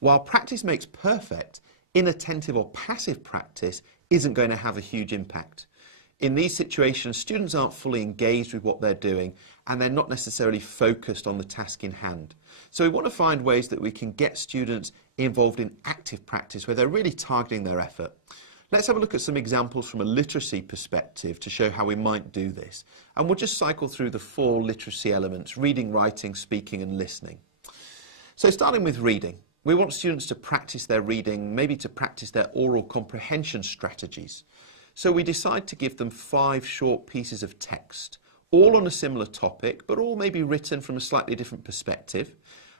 While practice makes perfect, inattentive or passive practice isn't going to have a huge impact. In these situations, students aren't fully engaged with what they're doing and they're not necessarily focused on the task in hand. So we want to find ways that we can get students involved in active practice where they're really targeting their effort. Let's have a look at some examples from a literacy perspective to show how we might do this. And we'll just cycle through the 4 literacy elements: reading, writing, speaking and listening. So starting with reading, we want students to practice their reading, maybe to practice their oral comprehension strategies. So we decide to give them 5 short pieces of text, all on a similar topic, but all maybe written from a slightly different perspective.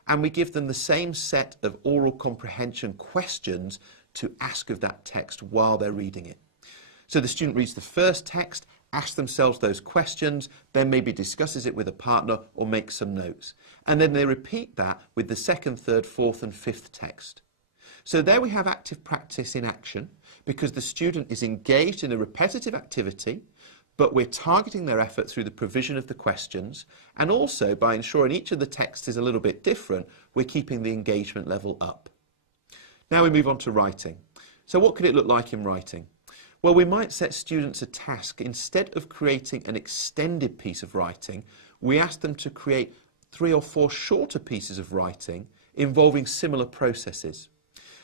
And we give them the same set of oral comprehension questions to ask of that text while they're reading it. So the student reads the first text, asks themselves those questions, then maybe discusses it with a partner or makes some notes. And then they repeat that with the second, third, fourth and fifth text. So there we have active practice in action, because the student is engaged in a repetitive activity, but we're targeting their effort through the provision of the questions, and also by ensuring each of the texts is a little bit different, we're keeping the engagement level up. Now we move on to writing. So what could it look like in writing? Well, we might set students a task. Instead of creating an extended piece of writing, we ask them to create 3 or 4 shorter pieces of writing involving similar processes.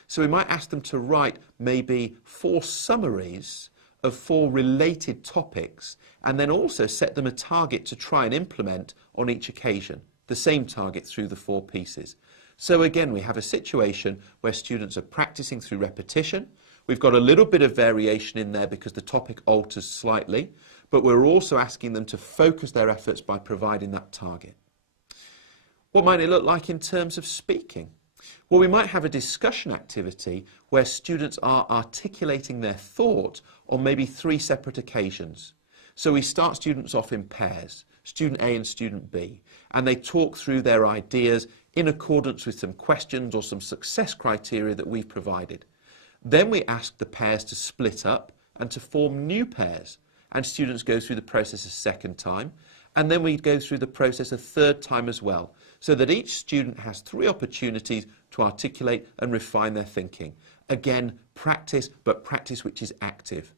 So we might ask them to write maybe 4 summaries of 4 related topics, and then also set them a target to try and implement on each occasion, the same target through the 4 pieces. So again, we have a situation where students are practicing through repetition. We've got a little bit of variation in there because the topic alters slightly, but we're also asking them to focus their efforts by providing that target. What might it look like in terms of speaking? Well, we might have a discussion activity where students are articulating their thought on maybe 3 separate occasions. So we start students off in pairs, student A and student B, and they talk through their ideas in accordance with some questions or some success criteria that we've provided. Then we ask the pairs to split up and to form new pairs, and students go through the process a second time, and then we go through the process a third time as well, so that each student has 3 opportunities to articulate and refine their thinking. Again, practice, but practice which is active.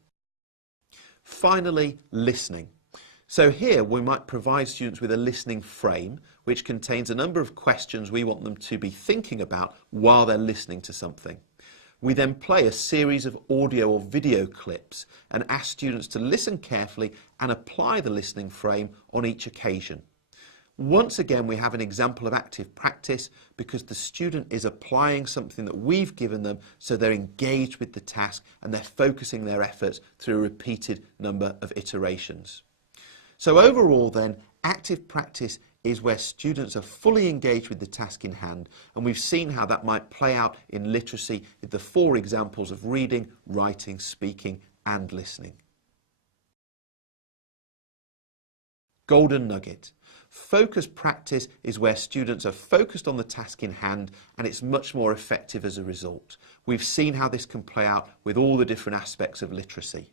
Finally, listening. So here we might provide students with a listening frame which contains a number of questions we want them to be thinking about while they're listening to something. We then play a series of audio or video clips and ask students to listen carefully and apply the listening frame on each occasion. Once again, we have an example of active practice because the student is applying something that we've given them, so they're engaged with the task and they're focusing their efforts through a repeated number of iterations. So overall then, active practice is where students are fully engaged with the task in hand, and we've seen how that might play out in literacy with the 4 examples of reading, writing, speaking and listening. Golden nugget. Focused practice is where students are focused on the task in hand and it's much more effective as a result. We've seen how this can play out with all the different aspects of literacy.